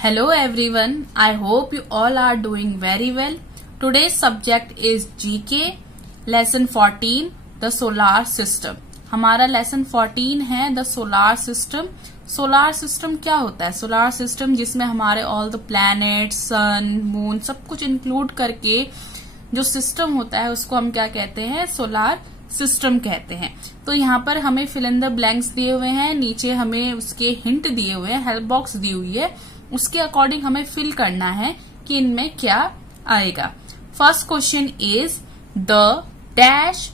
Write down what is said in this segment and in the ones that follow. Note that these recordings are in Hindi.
Hello everyone, I hope you all are doing very well. Today's subject is GK, lesson 14, the solar system. हमारा लेसन 14 है the solar system. Solar system क्या होता है? सोलार सिस्टम जिसमें हमारे all the planet, sun, moon सब कुछ इंक्लूड करके जो सिस्टम होता है उसको हम क्या कहते हैं? सोलार सिस्टम कहते हैं. तो यहाँ पर हमें फिल इन द ब्लैंक्स दिए हुए हैं, नीचे हमें उसके हिंट दिए हुए हैं, हेल्प बॉक्स दी हुई है, उसके अकॉर्डिंग हमें फिल करना है कि इनमें क्या आएगा. First question is the dash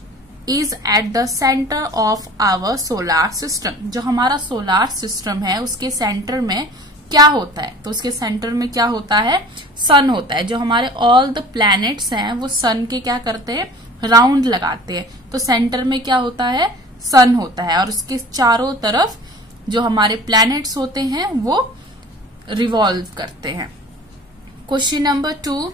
is at the centre of our solar system. जो हमारा सोलार सिस्टम है उसके सेंटर में क्या होता है? तो उसके सेंटर में क्या होता है? सन होता है. जो हमारे ऑल द प्लैनेट्स हैं वो सन के क्या करते हैं? राउंड लगाते हैं. तो सेंटर में क्या होता है? सन होता है. और उसके चारों तरफ जो हमारे प्लैनेट्स होते हैं वो रिवॉल्व करते हैं. Question number 2,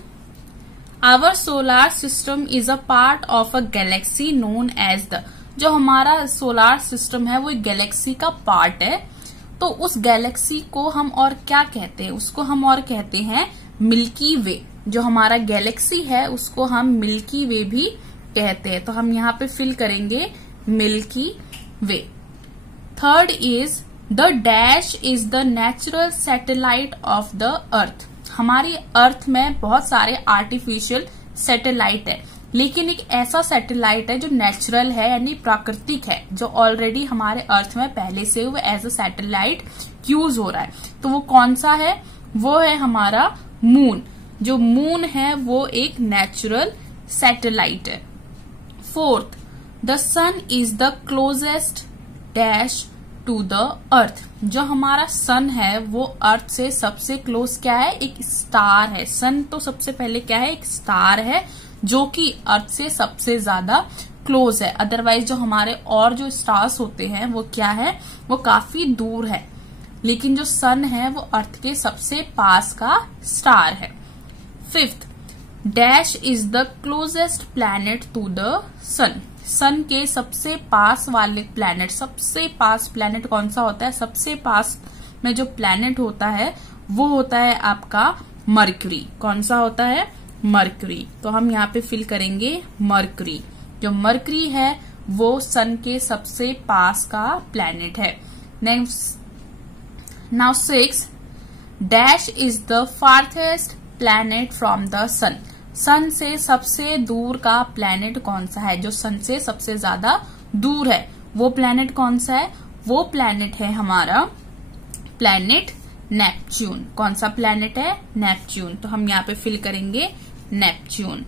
our solar system is a part of a galaxy known as the. जो हमारा सोलार सिस्टम है वो एक गैलेक्सी का पार्ट है. तो उस गैलेक्सी को हम और क्या कहते हैं? उसको हम और कहते हैं मिल्की वे. जो हमारा गैलेक्सी है उसको हम मिल्की वे भी कहते हैं. तो हम यहाँ पे फिल करेंगे milky way. Third is the dash is the natural satellite of the earth. हमारी अर्थ में बहुत सारे आर्टिफिशियल सैटेलाइट है, लेकिन एक ऐसा सैटेलाइट है जो नेचुरल है यानी प्राकृतिक है, जो ऑलरेडी हमारे अर्थ में पहले से वो एज अ सैटेलाइट यूज हो रहा है. तो वो कौन सा है? वो है हमारा मून. जो मून है वो एक नेचुरल सैटेलाइट है. Fourth, the sun is the closest dash to the earth. जो हमारा सन है वो अर्थ से सबसे क्लोज क्या है? एक स्टार है. सन तो सबसे पहले क्या है? एक स्टार है जो कि अर्थ से सबसे ज्यादा क्लोज है. अदरवाइज जो हमारे और जो स्टार्स होते हैं वो क्या है? वो काफी दूर है. लेकिन जो सन है वो अर्थ के सबसे पास का स्टार है. Fifth, dash is the closest planet to the sun. Sun के सबसे पास वाले प्लैनेट, सबसे पास प्लैनेट कौन सा होता है? सबसे पास में जो प्लैनेट होता है वो होता है आपका मरकरी. कौन सा होता है? मरकरी. तो हम यहाँ पे फिल करेंगे मरकरी. जो मरकरी है वो सन के सबसे पास का प्लैनेट है. Now 6, dash is the farthest planet from the sun. Sun से सबसे दूर का प्लैनेट कौन सा है? जो सन से सबसे ज्यादा दूर है वो प्लैनेट कौन सा है? वो प्लैनेट है हमारा प्लैनेट नेपच्यून. कौन सा प्लैनेट है? नेपच्यून. तो हम यहाँ पे फिल करेंगे Neptune.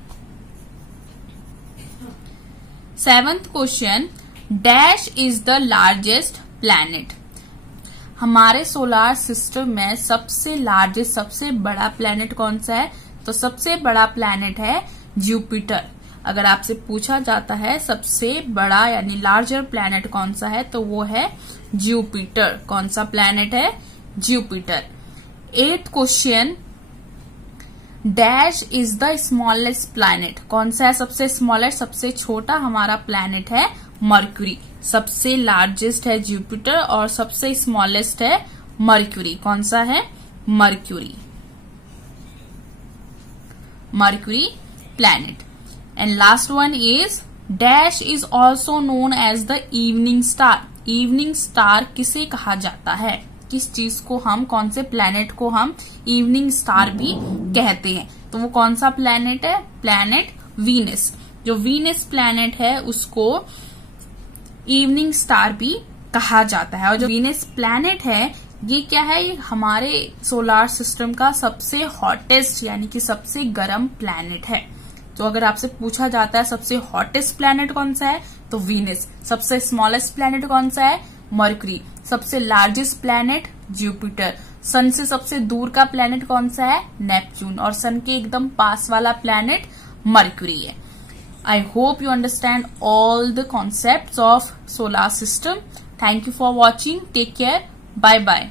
7th question, dash is the largest planet. हमारे सोलार सिस्टम में सबसे लार्जेस्ट, सबसे बड़ा प्लैनेट कौन सा है? तो सबसे बड़ा प्लैनेट है जुपिटर. अगर आपसे पूछा जाता है सबसे बड़ा यानी लार्जर प्लैनेट कौन सा है तो वो है जुपिटर. कौन सा प्लैनेट है? Jupiter. 8th question, dash is the smallest planet. कौन सा है सबसे स्मॉलेस्ट, सबसे छोटा? हमारा प्लैनेट है मरकरी. सबसे लार्जेस्ट है जुपिटर और सबसे स्मॉलेस्ट है मरकरी. कौन सा है? Mercury. Mercury planet. And last one is dash is also known as the evening star. Evening star किसे कहा जाता है? किस चीज को हम, कौन से प्लैनेट को हम इवनिंग स्टार भी कहते हैं? तो वो कौन सा प्लैनेट है? Planet Venus. जो वीनस प्लैनेट है उसको इवनिंग स्टार भी कहा जाता है. और जो वीनस प्लैनेट है ये क्या है? ये हमारे सोलार सिस्टम का सबसे हॉटेस्ट यानी कि सबसे गर्म प्लैनेट है. तो अगर आपसे पूछा जाता है सबसे हॉटेस्ट प्लैनेट कौन सा है तो वीनस. सबसे स्मॉलेस्ट प्लैनेट कौन सा है? मरकरी. सबसे लार्जेस्ट प्लैनेट जुपिटर. सन से सबसे दूर का प्लैनेट कौन सा है? नेपच्यून. और सन के एकदम पास वाला प्लैनेट मरकरी है. I hope you understand all the concepts of solar system. Thank you for watching. Take care. Bye bye.